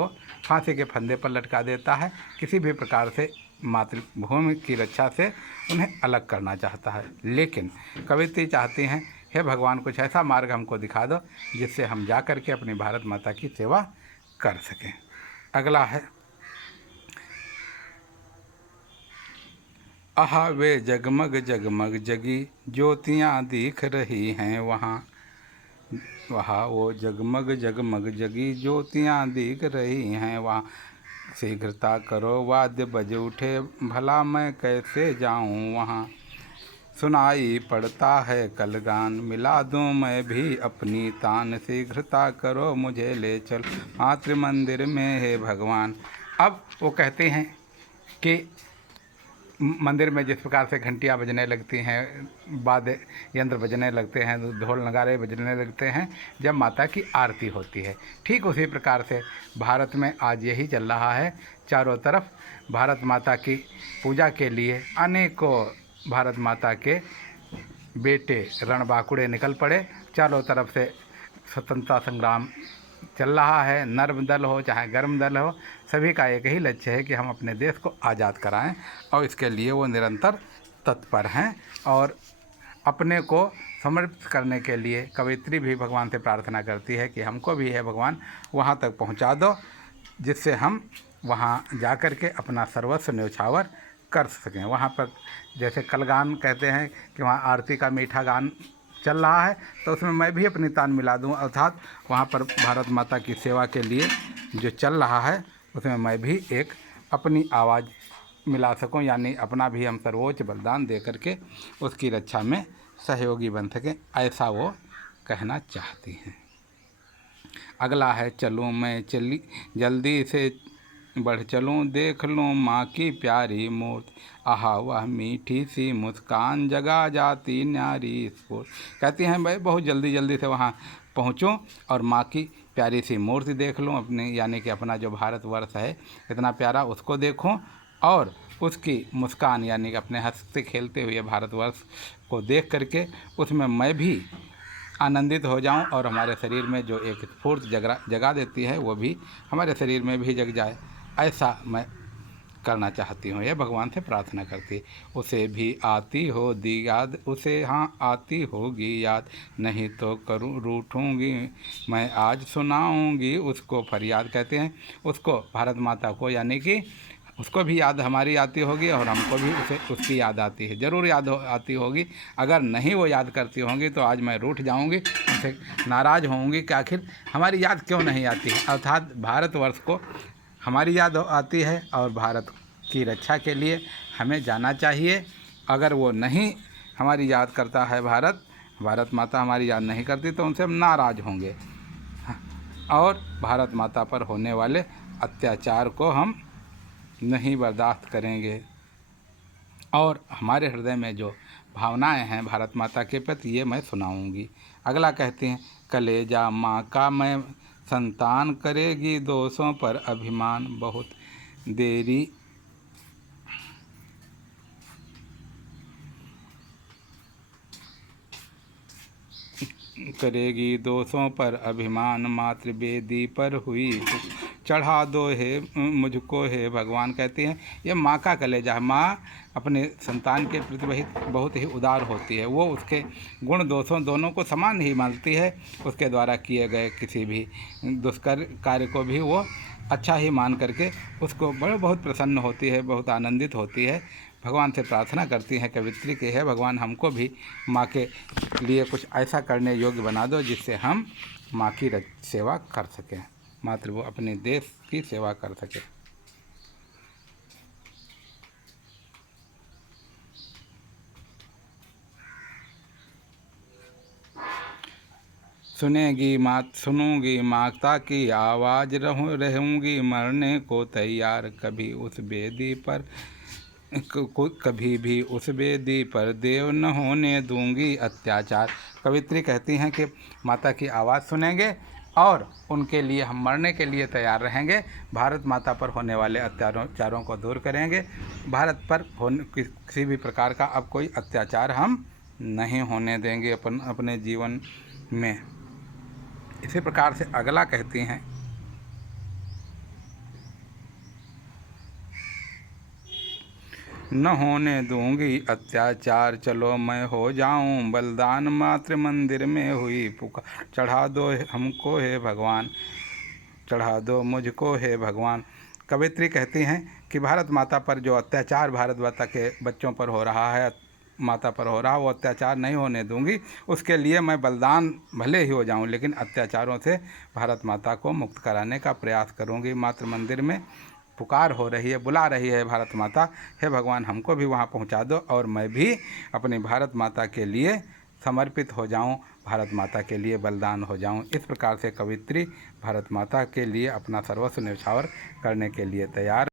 को फांसी के फंदे पर लटका देता है। किसी भी प्रकार से मातृभूमि की रक्षा से उन्हें अलग करना चाहता है। लेकिन कवित्री चाहती हैं, हे भगवान, कुछ ऐसा मार्ग हमको दिखा दो जिससे हम जा कर के अपनी भारत माता की सेवा कर सकें। अगला है, आहा वे जगमग जगमग जगी ज्योतियाँ दिख रही हैं वहाँ, वहाँ वो जगमग जगमग जगी ज्योतियाँ दिख रही हैं वहाँ, शीघ्रता करो वाद्य बज उठे भला मैं कैसे जाऊँ वहाँ, सुनाई पड़ता है कलगान मिला दूँ मैं भी अपनी तान, शीघ्रता करो मुझे ले चल मातृ मंदिर में है भगवान। अब वो कहते हैं कि मंदिर में जिस प्रकार से घंटियाँ बजने लगती हैं, वाद्य यंत्र बजने लगते हैं, ढोल नगाड़े बजने लगते हैं जब माता की आरती होती है, ठीक उसी प्रकार से भारत में आज यही चल रहा है। चारों तरफ भारत माता की पूजा के लिए अनेकों भारत माता के बेटे रणबांकुड़े निकल पड़े। चारों तरफ से स्वतंत्रता संग्राम चल रहा है। नर्म दल हो चाहे गर्म दल हो, सभी का एक ही लक्ष्य है कि हम अपने देश को आज़ाद कराएं, और इसके लिए वो निरंतर तत्पर हैं। और अपने को समर्पित करने के लिए कवित्री भी भगवान से प्रार्थना करती है कि हमको भी है भगवान वहाँ तक पहुँचा दो जिससे हम वहाँ जा कर के अपना सर्वस्व न्यौछावर कर सकें। वहाँ पर जैसे कलगान कहते हैं कि वहाँ आरती का मीठा गान चल रहा है, तो उसमें मैं भी अपनी तान मिला दूं, अर्थात वहाँ पर भारत माता की सेवा के लिए जो चल रहा है उसमें मैं भी एक अपनी आवाज़ मिला सकूं, यानी अपना भी हम सर्वोच्च बलिदान दे करके उसकी रक्षा में सहयोगी बन सकें, ऐसा वो कहना चाहती हैं। अगला है, चलूँ मैं चली जल्दी से बढ़ चलूँ देख लूँ माँ की प्यारी मूर्ति, आहा वह मीठी सी मुस्कान जगा जाती न्यारी स्फूर्ति। कहती हैं भाई बहुत जल्दी जल्दी से वहाँ पहुँचूँ और माँ की प्यारी सी मूर्ति देख लूँ, अपने यानी कि अपना जो भारतवर्ष है इतना प्यारा उसको देखूँ, और उसकी मुस्कान यानी कि अपने हंसते खेलते हुए भारतवर्ष को देख करके उसमें मैं भी आनंदित हो जाऊं, और हमारे शरीर में जो एक स्फूर्ति जगा देती है वो भी हमारे शरीर में भी जग जाए, ऐसा मैं करना चाहती हूँ। यह भगवान से प्रार्थना करती। उसे भी आती हो दी याद, उसे हाँ आती होगी याद, नहीं तो करूँ रूठूँगी मैं आज सुनाऊँगी उसको फरियाद। कहते हैं उसको, भारत माता को, यानी कि उसको भी याद हमारी आती होगी और हमको भी उसे उसकी याद आती है, ज़रूर याद आती होगी। अगर नहीं वो याद करती होंगी तो आज मैं रूठ जाऊंगी, उनसे नाराज़ होंगी कि आखिर हमारी याद क्यों नहीं आती है। अर्थात भारतवर्ष को हमारी याद आती है और भारत की रक्षा के लिए हमें जाना चाहिए। अगर वो नहीं हमारी याद करता है, भारत माता हमारी याद नहीं करती, तो उनसे हम नाराज़ होंगे और भारत माता पर होने वाले अत्याचार को हम नहीं बर्दाश्त करेंगे। और हमारे हृदय में जो भावनाएं हैं भारत माता के प्रति, ये मैं सुनाऊंगी। अगला कहते हैं, कलेजा माँ का मैं संतान करेगी दोषों पर अभिमान, बहुत देरी करेगी दोषों पर अभिमान, मातृवेदी पर हुई चढ़ा दो है मुझको है भगवान। कहते हैं ये माँ का कलेजा है। माँ अपने संतान के प्रति बहुत ही उदार होती है। वो उसके गुण दोषों दोनों को समान ही मानती है। उसके द्वारा किए गए किसी भी दुष्कर कार्य को भी वो अच्छा ही मान करके उसको बहुत प्रसन्न होती है, बहुत आनंदित होती है। भगवान से प्रार्थना करती हैं कवित्री के, है भगवान हमको भी माँ के लिए कुछ ऐसा करने योग्य बना दो जिससे हम माँ की सेवा कर सकें, मात्र वो अपने देश की सेवा कर सके। सुनूंगी माता की आवाज़, रहूंगी मरने को तैयार, कभी उस बेदी पर कभी भी उस बेदी पर देव न होने दूंगी अत्याचार। कवित्री कहती हैं कि माता की आवाज़ सुनेंगे और उनके लिए हम मरने के लिए तैयार रहेंगे। भारत माता पर होने वाले अत्याचारों को दूर करेंगे। भारत पर किसी भी प्रकार का अब कोई अत्याचार हम नहीं होने देंगे अपने जीवन में। इसी प्रकार से अगला कहती हैं, न होने दूंगी अत्याचार, चलो मैं हो जाऊं बलिदान, मातृ मंदिर में हुई पुकार, चढ़ा दो हमको हे भगवान, चढ़ा दो मुझको हे भगवान। कवित्री कहती हैं कि भारत माता पर जो अत्याचार भारत माता के बच्चों पर हो रहा है, माता पर हो रहा वो अत्याचार नहीं होने दूंगी। उसके लिए मैं बलिदान भले ही हो जाऊं, लेकिन अत्याचारों से भारत माता को मुक्त कराने का प्रयास करूंगी। मातृ मंदिर में पुकार हो रही है, बुला रही है भारत माता, हे भगवान हमको भी वहाँ पहुँचा दो और मैं भी अपनी भारत माता के लिए समर्पित हो जाऊं, भारत माता के लिए बलिदान हो जाऊं। इस प्रकार से कवित्री भारत माता के लिए अपना सर्वस्व न्यौछावर करने के लिए तैयार